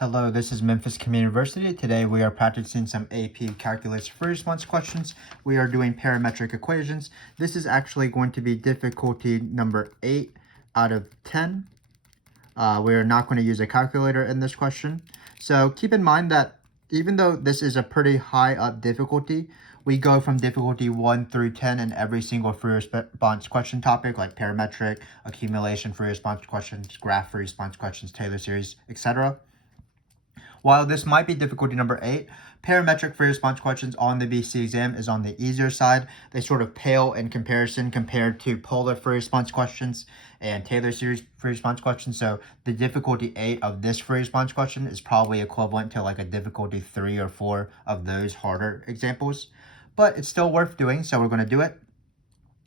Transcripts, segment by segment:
Hello, this is Memphis Communiversity. Today we are practicing some AP Calculus free response questions. We are doing parametric equations. This is actually going to be difficulty number 8 out of 10. We are not going to use a calculator in this question. So keep in mind that even though this is a pretty high up difficulty, we go from difficulty 1 through 10 in every single free response question topic, like parametric, accumulation free response questions, graph free response questions, Taylor series, etc. While this might be difficulty number 8, parametric free response questions on the BC exam is on the easier side. They sort of pale in comparison compared to polar free response questions and Taylor series free response questions. So the difficulty 8 of this free response question is probably equivalent to like a difficulty 3 or 4 of those harder examples. But it's still worth doing, so we're going to do it.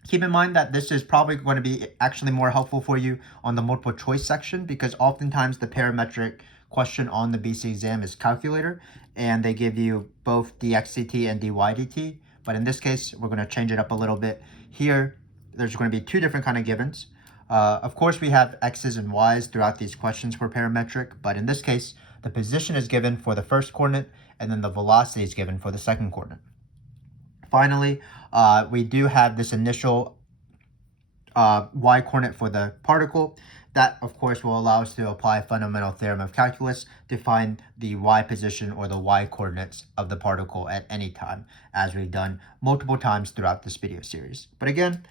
Keep in mind that this is probably going to be actually more helpful for you on the multiple choice section, because oftentimes the parametric question on the BC exam is calculator, and they give you both dxdt and dydt. But in this case, we're going to change it up a little bit. Here, there's going to be two different kind of givens. Of course, we have x's and y's throughout these questions for parametric, but in this case, the position is given for the first coordinate, and then the velocity is given for the second coordinate. Finally, we do have this initial y coordinate for the particle. That, of course, will allow us to apply a fundamental theorem of calculus to find the y position or the y coordinates of the particle at any time, as we've done multiple times throughout this video series. But again,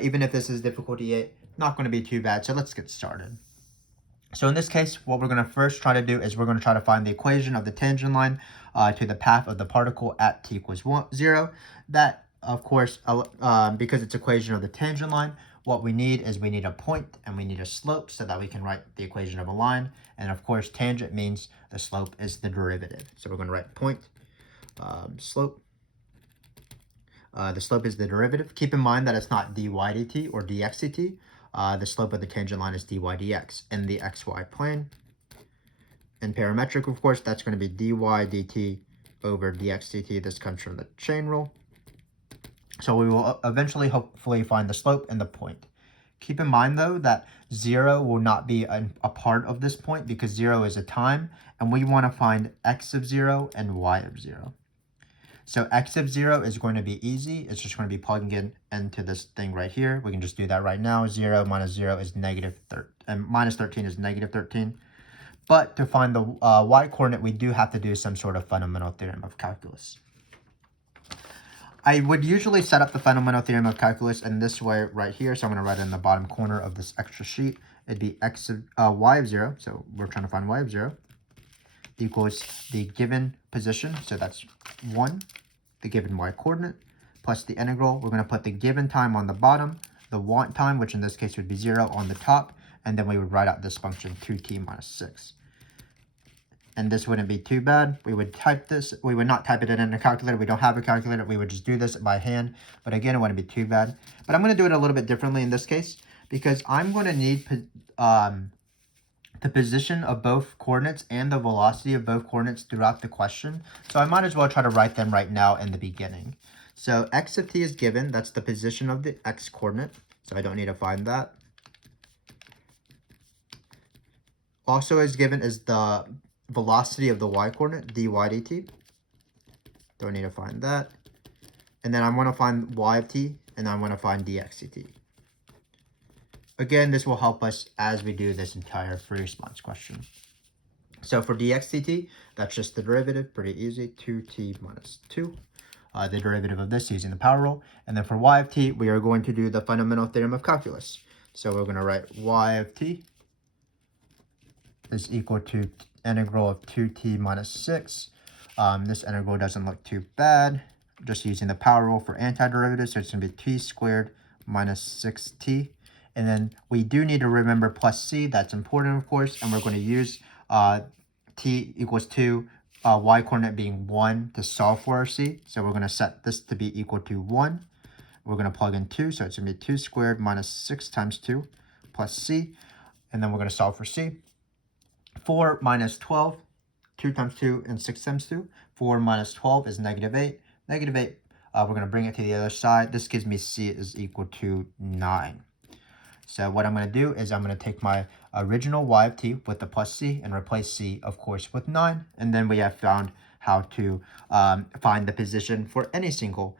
even if this is difficulty 8, not going to be too bad, so let's get started. So in this case, what we're going to first try to do is we're going to try to find the equation of the tangent line to the path of the particle at t equals 0. That, of course, because it's equation of the tangent line, what we need is we need a point and we need a slope so that we can write the equation of a line. And of course, tangent means the slope is the derivative. So we're going to write point, slope. The slope is the derivative. Keep in mind that it's not dy dt or dx dt. The slope of the tangent line is dy dx in the xy plane. In parametric, of course, that's going to be dy dt over dx dt. This comes from the chain rule. So we will eventually hopefully find the slope and the point. Keep in mind, though, that 0 will not be a part of this point because 0 is a time, and we want to find x of 0 and y of 0. So x of 0 is going to be easy. It's just going to be plugging in into this thing right here. We can just do that right now. 0 minus 0 is negative 13, and minus 13 is negative 13. But to find the y coordinate, we do have to do some sort of fundamental theorem of calculus. I would usually set up the fundamental theorem of calculus in this way right here. So I'm going to write it in the bottom corner of this extra sheet. It'd be y of 0. So we're trying to find y of 0 equals the given position. So that's 1, the given y coordinate, plus the integral. We're going to put the given time on the bottom, the want time, which in this case would be 0, on the top. And then we would write out this function 2t minus 6. And this wouldn't be too bad. We would type this. We would not type it in a calculator. We don't have a calculator. We would just do this by hand. But again, it wouldn't be too bad. But I'm going to do it a little bit differently in this case, because I'm going to need the position of both coordinates and the velocity of both coordinates throughout the question. So I might as well try to write them right now in the beginning. So x of t is given. That's the position of the x coordinate. So I don't need to find that. Also is given is the velocity of the y coordinate, dy dt. Don't need to find that. And then I want to find y of t, and I want to find dx dt. Again, this will help us as we do this entire free response question. So for dx dt, that's just the derivative, pretty easy, 2t minus 2. The derivative of this using the power rule. And then for y of t, we are going to do the fundamental theorem of calculus. So we're going to write y of t is equal to integral of 2t minus 6. This integral doesn't look too bad. Just using the power rule for antiderivative, so it's going to be t squared minus 6t. And then we do need to remember plus c. That's important, of course. And we're going to use t equals 2, y coordinate being 1 to solve for our c. So we're going to set this to be equal to 1. We're going to plug in 2, so it's going to be 2 squared minus 6 times 2 plus c. And then we're going to solve for c. 4 minus 12, 2 times 2 and 6 times 2. 4 minus 12 is negative 8. Negative 8, we're going to bring it to the other side. This gives me c is equal to 9. So what I'm going to do is I'm going to take my original y of t with the plus c and replace c, of course, with 9. And then we have found how to find the position for any single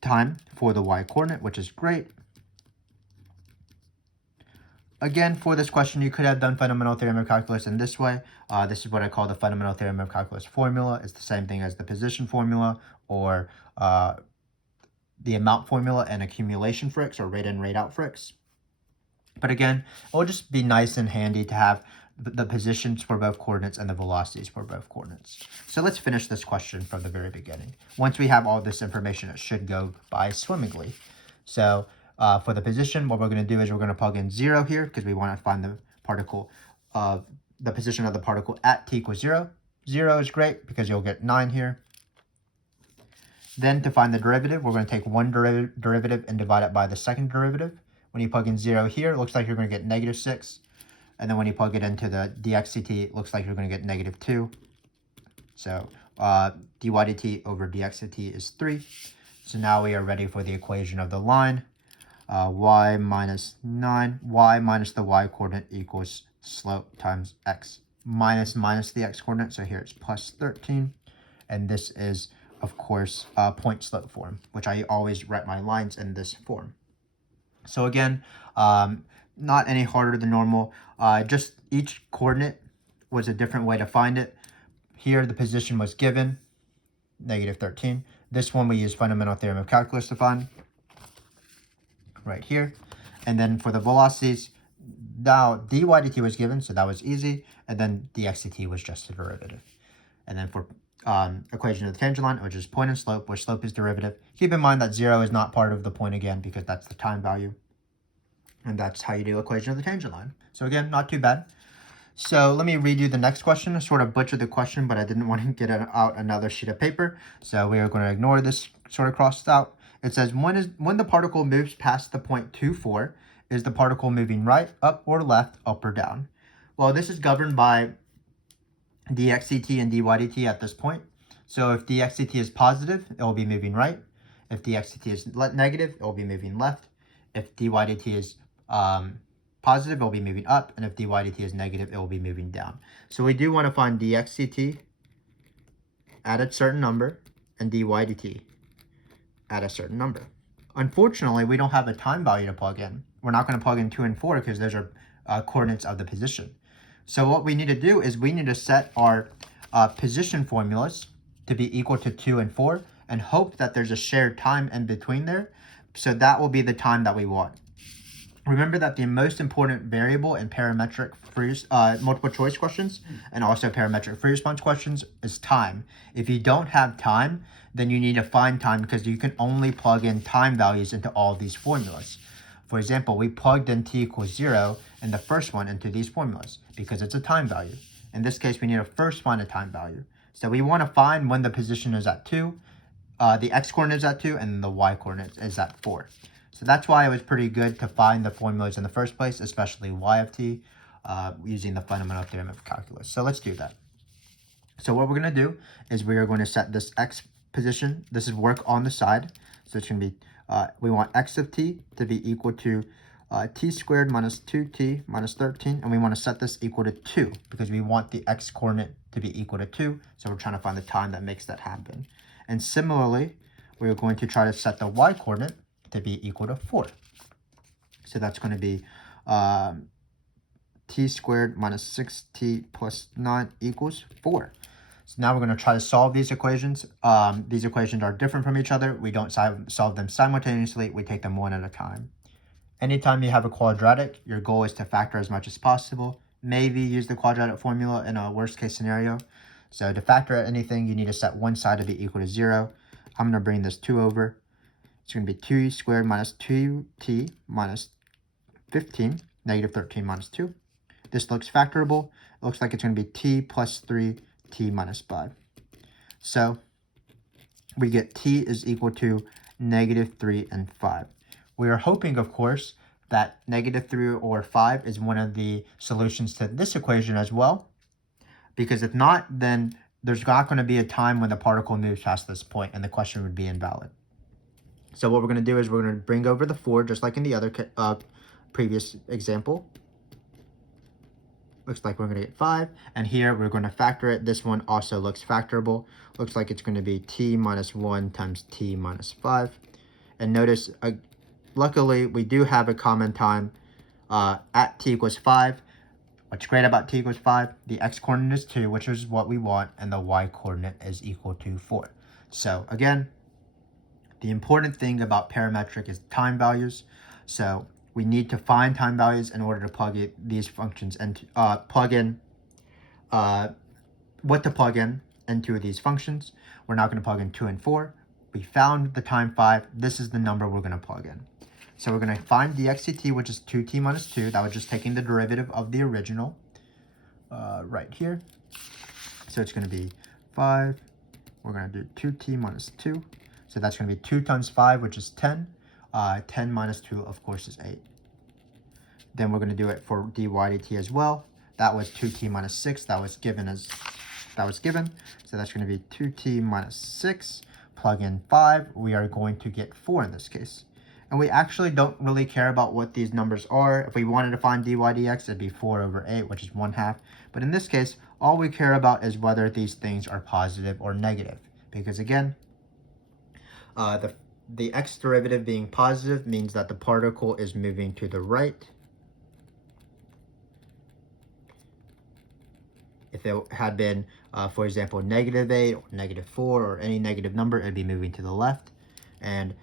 time for the y coordinate, which is great. Again, for this question, you could have done fundamental theorem of calculus in this way. This is what I call the fundamental theorem of calculus formula. It's the same thing as the position formula or the amount formula and accumulation fricks or rate in, rate out fricks. But again, it will just be nice and handy to have the positions for both coordinates and the velocities for both coordinates. So let's finish this question from the very beginning. Once we have all this information, it should go by swimmingly. So for the position, what we're going to do is we're going to plug in 0 here because we want to find the particle of the position of the particle at t equals 0. 0 is great because you'll get 9 here. Then to find the derivative, we're going to take one derivative and divide it by the second derivative. When you plug in 0 here, it looks like you're going to get negative 6. And then when you plug it into the dx dt, it looks like you're going to get negative 2. So dy dt over dx dt is 3. So now we are ready for the equation of the line. Y minus 9, y minus the y coordinate equals slope times x minus the x coordinate. So here it's plus 13. And this is, of course, point slope form, which I always write my lines in this form. So again, not any harder than normal. Just each coordinate was a different way to find it. Here the position was given, negative 13. This one we use fundamental theorem of calculus to find, right here. And then for the velocities, now dy dt was given, so that was easy. And then dx dt was just a derivative. And then for equation of the tangent line, which is point and slope, where slope is derivative. Keep in mind that 0 is not part of the point again because that's the time value. And that's how you do equation of the tangent line. So again, not too bad. So let me read you the next question. I sort of butchered the question, but I didn't want to get out another sheet of paper. So we are going to ignore this sort of crossed out. It says, when the particle moves past the point 2, 4, is the particle moving right, up, or left, up, or down? Well, this is governed by dx dt and dy dt at this point. So if dx dt is positive, it will be moving right. If dx dt is negative, it will be moving left. If dy dt is positive, it will be moving up. And if dy dt is negative, it will be moving down. So we do want to find dx dt at a certain number and dy dt at a certain number. Unfortunately, we don't have a time value to plug in. We're not going to plug in 2 and 4 because those are coordinates of the position. So what we need to do is we need to set our position formulas to be equal to 2 and 4 and hope that there's a shared time in between there. So that will be the time that we want. Remember that the most important variable in parametric free multiple choice questions and also parametric free response questions is time. If you don't have time, then you need to find time because you can only plug in time values into all these formulas. For example, we plugged in t equals 0 in the first one into these formulas because it's a time value. In this case, we need to first find a time value. So we want to find when the position is at 2, the x coordinate is at 2, and the y coordinate is at 4. So that's why it was pretty good to find the formulas in the first place, especially y of t, using the fundamental theorem of calculus. So let's do that. So what we're going to do is we are going to set this x position. This is work on the side. So it's going to be, we want x of t to be equal to t squared minus 2t minus 13. And we want to set this equal to 2 because we want the x coordinate to be equal to 2. So we're trying to find the time that makes that happen. And similarly, we're going to try to set the y coordinate to be equal to 4. So that's going to be t squared minus 6t plus 9 equals 4. So now we're going to try to solve these equations. These equations are different from each other. We don't solve them simultaneously. We take them one at a time. Anytime you have a quadratic, your goal is to factor as much as possible. Maybe use the quadratic formula in a worst case scenario. So to factor anything, you need to set one side to be equal to 0. I'm going to bring this 2 over. It's going to be 2 squared minus 2t minus 15, negative 13 minus 2. This looks factorable. It looks like it's going to be t plus 3, t minus 5. So we get t is equal to negative 3 and 5. We are hoping, of course, that negative 3 or 5 is one of the solutions to this equation as well. Because if not, then there's not going to be a time when the particle moves past this point and the question would be invalid. So what we're going to do is we're going to bring over the 4, just like in the other previous example. Looks like we're going to get 5. And here we're going to factor it. This one also looks factorable. Looks like it's going to be t minus 1 times t minus 5. And notice, luckily, we do have a common time at t equals 5. What's great about t equals 5? The x-coordinate is 2, which is what we want, and the y-coordinate is equal to 4. So again, the important thing about parametric is time values. So we need to find time values in order to plug these functions and plug in what to plug in into these functions. We're not going to plug in 2 and 4. We found the time 5. This is the number we're going to plug in. So we're going to find dx/dt, which is 2t minus 2. That was just taking the derivative of the original right here. So it's going to be 5. We're going to do 2t minus 2. So that's going to be 2 times 5, which is 10. 10 minus 2, of course, is 8. Then we're going to do it for dy dt as well. That was 2t minus 6. That was given. So that's going to be 2t minus 6. Plug in 5. We are going to get 4 in this case. And we actually don't really care about what these numbers are. If we wanted to find dy dx, it'd be 4 over 8, which is 1/2. But in this case, all we care about is whether these things are positive or negative. Because again, the x derivative being positive means that the particle is moving to the right. If it had been, for example, -8 or -4 or any negative number, it'd be moving to the left. And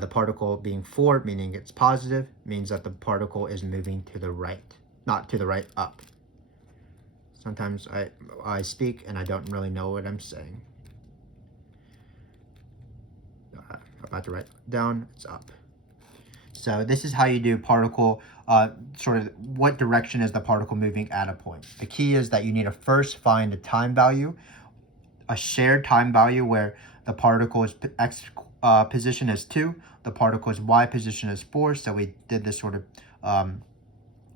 the particle being 4, meaning it's positive, means that the particle is moving to the right, not to the right, up. Sometimes I speak and I don't really know what I'm saying. About to write down, it's up. So this is how you do particle, sort of what direction is the particle moving at a point. The key is that you need to first find a time value, a shared time value where the particle's x position is 2, the particle's y position is 4. So we did this sort of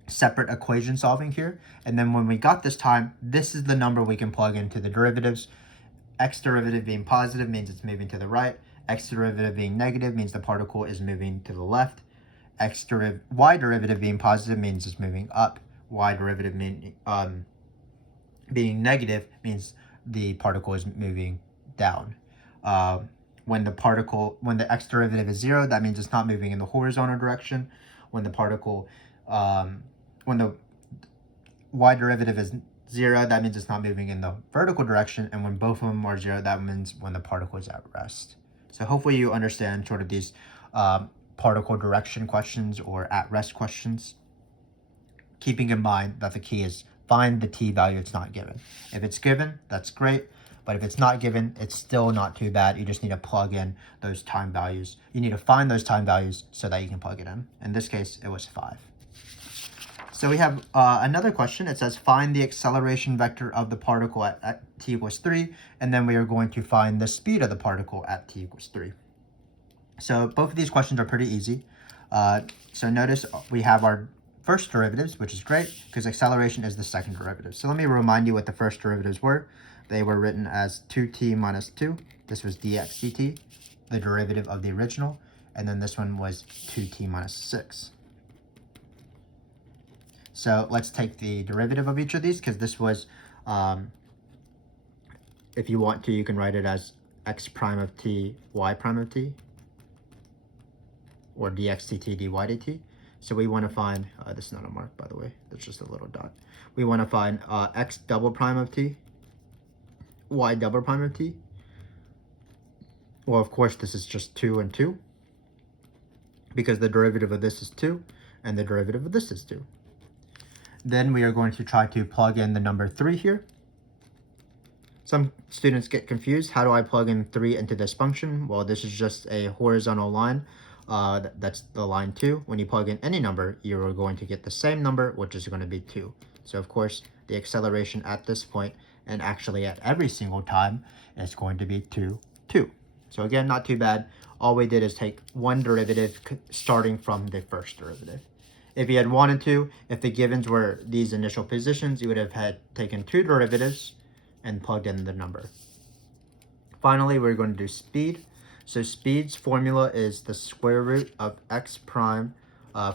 separate equation solving here. And then when we got this time, this is the number we can plug into the derivatives. X derivative being positive means it's moving to the right. X derivative being negative means the particle is moving to the left. Y derivative being positive means it's moving up. Y derivative being negative means the particle is moving down. When the x derivative is 0, that means it's not moving in the horizontal direction. When the y derivative is 0, that means it's not moving in the vertical direction. And when both of them are 0, that means when the particle is at rest. So hopefully you understand sort of these particle direction questions or at rest questions, keeping in mind that the key is find the t value it's not given. If it's given, that's great. But if it's not given, it's still not too bad. You just need to plug in those time values. You need to find those time values so that you can plug it in. In this case, it was 5. So we have another question. It says find the acceleration vector of the particle at t equals 3. And then we are going to find the speed of the particle at t equals 3. So both of these questions are pretty easy. So notice we have our first derivatives, which is great because acceleration is the second derivative. So let me remind you what the first derivatives were. They were written as 2t minus 2. This was dx dt, the derivative of the original. And then this one was 2t minus 6. So let's take the derivative of each of these because this was, if you want to, you can write it as x prime of t, y prime of t, or dx dt, dy dt. So we want to find, this is not a mark, by the way, that's just a little dot. We want to find x double prime of t, y double prime of t. Well, of course, this is just 2 and 2, because the derivative of this is 2, and the derivative of this is 2. Then we are going to try to plug in the number 3 here. Some students get confused. How do I plug in 3 into this function? Well, this is just a horizontal line. That's the line 2. When you plug in any number, you're going to get the same number, which is going to be 2. So, of course, the acceleration at this point, and actually at every single time, is going to be 2, 2. So, again, not too bad. All we did is take one derivative starting from the first derivative. If you had wanted to, if the givens were these initial positions, you would have had taken 2 derivatives and plugged in the number. Finally, we're going to do speed. So speed's formula is the square root of x prime,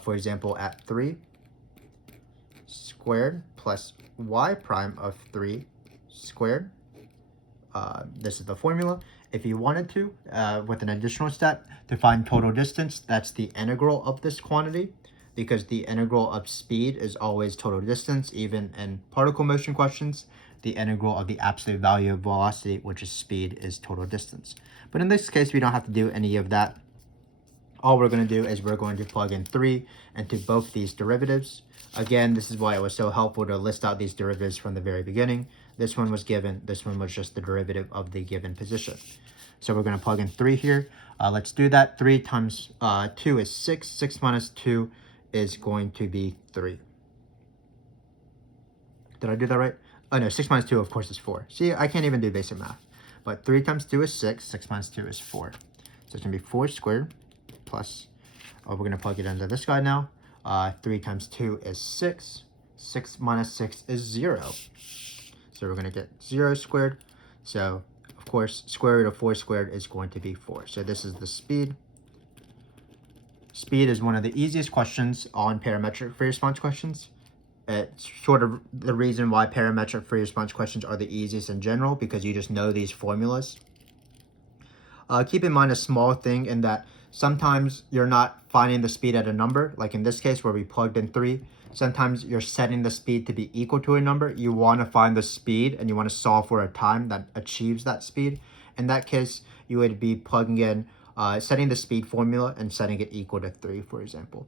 for example, at 3 squared plus y prime of 3 squared. This is the formula. If you wanted to, with an additional step, to find total distance, that's the integral of this quantity, because the integral of speed is always total distance, even in particle motion questions. The integral of the absolute value of velocity, which is speed, is total distance. But in this case, we don't have to do any of that. All we're going to do is we're going to plug in 3 into both these derivatives. Again, this is why it was so helpful to list out these derivatives from the very beginning. This one was given, this one was just the derivative of the given position. So we're going to plug in 3 here. Let's do that. 3 times 2 is 6. 6 minus 2 is going to be 3. Did I do that right? Oh no, 6 minus 2 of course is 4. See, I can't even do basic math. But 3 times 2 is 6. 6 minus 2 is 4. So it's going to be 4 squared plus, we're going to plug it into this guy now. 3 times 2 is 6. 6 minus 6 is 0. So we're going to get 0 squared. So, of course, square root of 4 squared is going to be 4. So this is the speed. Speed is one of the easiest questions on parametric free response questions. It's sort of the reason why parametric free response questions are the easiest in general, because you just know these formulas. Keep in mind a small thing in that sometimes you're not finding the speed at a number, like in this case where we plugged in 3. Sometimes you're setting the speed to be equal to a number. You want to find the speed and you want to solve for a time that achieves that speed. In that case, you would be plugging in, setting the speed formula and setting it equal to 3, for example.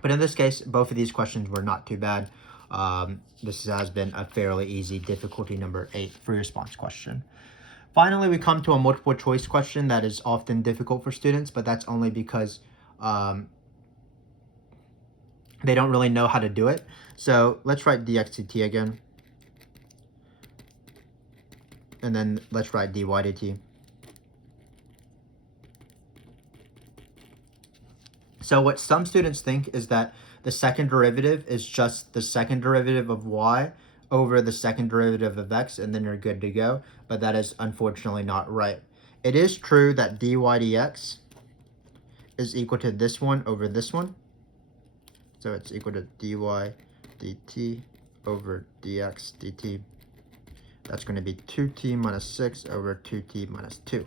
But in this case, both of these questions were not too bad. This has been a fairly easy difficulty number 8 free response question. Finally, we come to a multiple choice question that is often difficult for students, but that's only because they don't really know how to do it. So let's write dx/dt again. And then let's write dy dt. So what some students think is that the second derivative is just the second derivative of y over the second derivative of x, and then you're good to go. But that is unfortunately not right. It is true that dy dx is equal to this one over this one. So it's equal to dy dt over dx dt. That's going to be 2t minus 6 over 2t minus 2.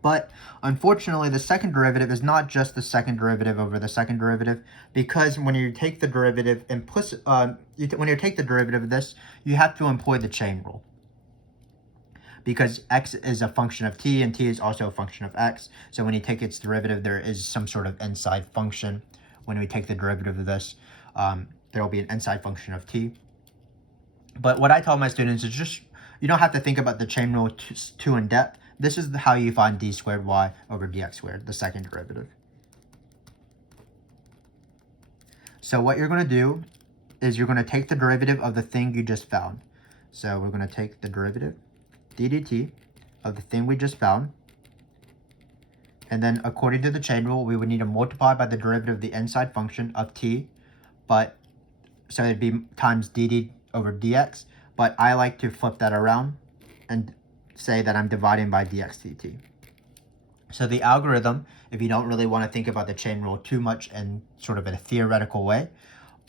But unfortunately, the second derivative is not just the second derivative over the second derivative, because when you take the derivative when you take the derivative of this, you have to employ the chain rule. Because x is a function of t and t is also a function of x. So when you take its derivative, there is some sort of inside function. When we take the derivative of this, there will be an inside function of t. But what I tell my students is just, you don't have to think about the chain rule too in depth. This is how you find d squared y over dx squared, the second derivative. So what you're going to do is you're going to take the derivative of the thing you just found. So we're going to take the derivative, d dt, of the thing we just found. And then according to the chain rule, we would need to multiply by the derivative of the inside function of t. But so it'd be times dd over dx. But I like to flip that around and say that I'm dividing by dx dt. So the algorithm, if you don't really want to think about the chain rule too much in sort of a theoretical way,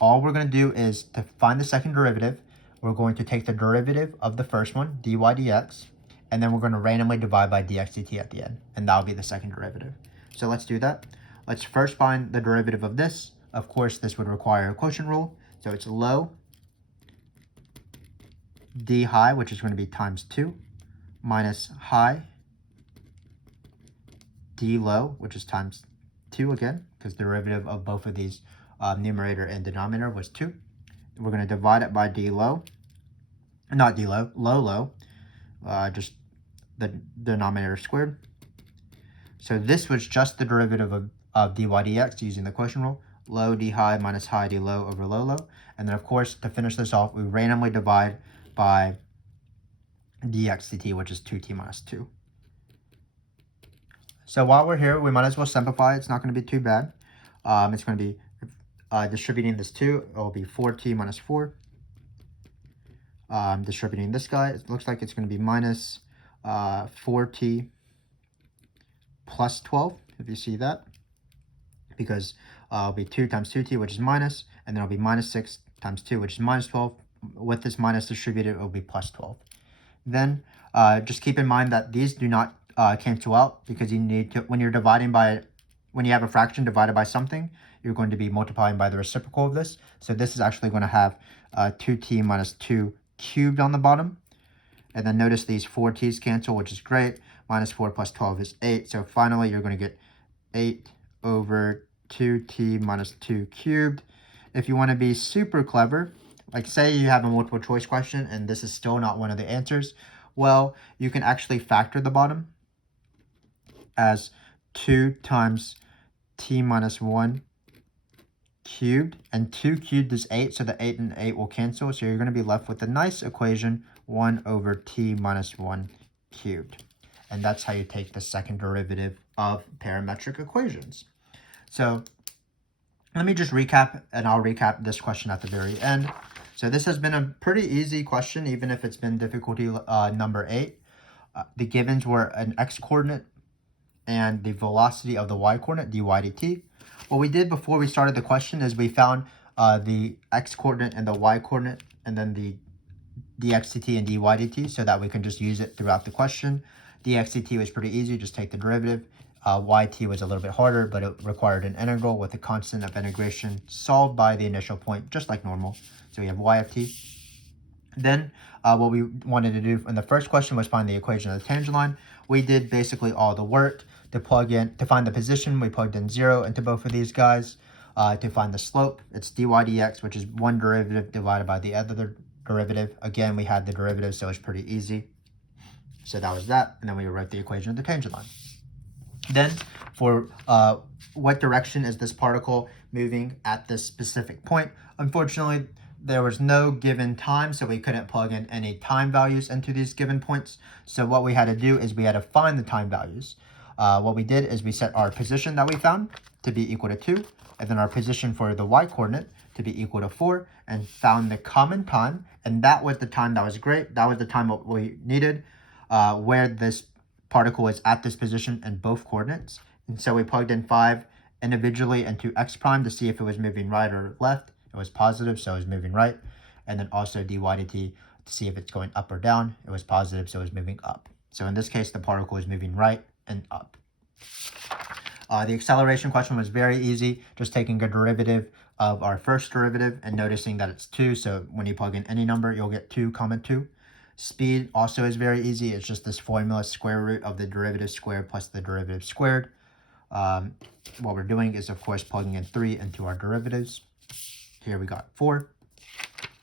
all we're going to do is to find the second derivative, we're going to take the derivative of the first one, dy dx, and then we're going to randomly divide by dx dt at the end, and that'll be the second derivative. So let's do that. Let's first find the derivative of this. Of course, this would require a quotient rule. So it's low d high, which is going to be times 2, minus high d low, which is times 2 again, because the derivative of both of these numerator and denominator was 2. We're going to divide it by d low, not d low, low, just the denominator squared. So this was just the derivative of dy dx using the quotient rule, low d high minus high d low over low. And then of course, to finish this off, we randomly divide by dx dt, which is 2t minus 2. So while we're here, we might as well simplify. It's not going to be too bad. It's going to be distributing this 2, it will be 4t minus 4. Distributing this guy, it looks like it's going to be minus 4t plus 12, if you see that, because it'll be 2 times 2t, which is minus, and then it'll be minus 6 times 2, which is minus 12. With this minus distributed, it will be plus 12. Then just keep in mind that these do not cancel out, because you need to, when you're dividing by, when you have a fraction divided by something, you're going to be multiplying by the reciprocal of this. So this is actually going to have 2t minus 2 cubed on the bottom. And then notice these 4t's cancel, which is great. Minus 4 plus 12 is 8. So finally, you're going to get 8 over 2t minus 2 cubed. If you want to be super clever, like say you have a multiple choice question and this is still not one of the answers, well, you can actually factor the bottom as 2 times t minus 1 cubed, and 2 cubed is 8, so the 8 and 8 will cancel, so you're going to be left with a nice equation, 1 over t minus 1 cubed. And that's how you take the second derivative of parametric equations. So let me just recap, and I'll recap this question at the very end. So this has been a pretty easy question, even if it's been difficulty number 8. The givens were an x-coordinate and the velocity of the y-coordinate, dy dt. What we did before we started the question is we found the x-coordinate and the y-coordinate, and then the dx dt and dy dt, so that we can just use it throughout the question. Dx dt was pretty easy, just take the derivative. Yt was a little bit harder, but it required an integral with a constant of integration solved by the initial point, just like normal. So we have y of t. Then what we wanted to do in the first question was find the equation of the tangent line. We did basically all the work. To plug in, to find the position, we plugged in 0 into both of these guys. To find the slope, it's dy dx, which is one derivative divided by the other derivative. Again, we had the derivative, so it's pretty easy. So that was that, and then we wrote the equation of the tangent line. Then for what direction is this particle moving at this specific point? Unfortunately, there was no given time, so we couldn't plug in any time values into these given points. So what we had to do is we had to find the time values. What we did is we set our position that we found to be equal to 2, and then our position for the y-coordinate to be equal to 4, and found the common time, and that was the time that was great. That was the time what we needed, where this particle is at this position in both coordinates. And so we plugged in 5 individually into x prime to see if it was moving right or left. It was positive, so it was moving right. And then also dy dt to see if it's going up or down. It was positive, so it was moving up. So in this case, the particle is moving right and up. The acceleration question was very easy, just taking a derivative of our first derivative and noticing that it's 2. So when you plug in any number, you'll get 2 comma 2. Speed also is very easy. It's just this formula, square root of the derivative squared plus the derivative squared. What we're doing is, of course, plugging in 3 into our derivatives. Here we got 4.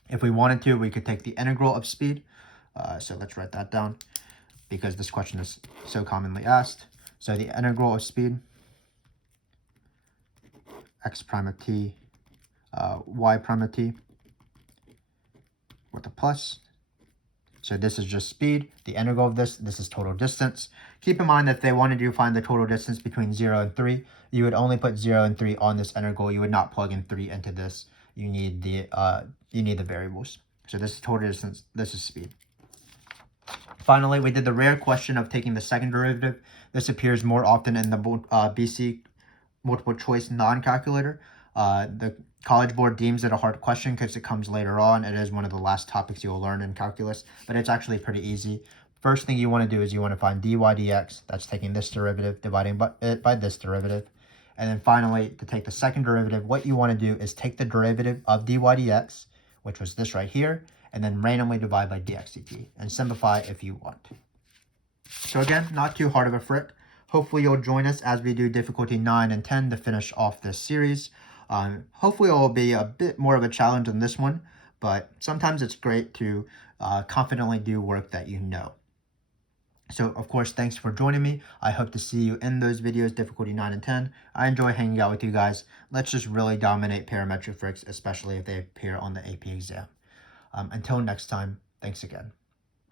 If we wanted to, we could take the integral of speed. So let's write that down, because this question is so commonly asked. So the integral of speed, x prime of t, y prime of t, with a plus. So this is just speed. The integral of this is total distance. Keep in mind that if they wanted you to find the total distance between 0 and 3, you would only put 0 and 3 on this integral. You would not plug in 3 into this. You need the variables. So this is total distance. This is speed. Finally, we did the rare question of taking the second derivative. This appears more often in the BC multiple choice non-calculator. The College Board deems it a hard question because it comes later on. It is one of the last topics you'll learn in calculus, but it's actually pretty easy. First thing you want to do is you want to find dy dx. That's taking this derivative, dividing it by this derivative. And then finally, to take the second derivative, what you want to do is take the derivative of dy dx, which was this right here, and then randomly divide by dx dt, and simplify if you want. So again, not too hard of a frick. Hopefully you'll join us as we do difficulty 9 and 10 to finish off this series. Hopefully it will be a bit more of a challenge than this one, but sometimes it's great to confidently do work that you know. So, of course, thanks for joining me. I hope to see you in those videos, difficulty 9 and 10. I enjoy hanging out with you guys. Let's just really dominate parametric fricks, especially if they appear on the AP exam. Until next time, thanks again.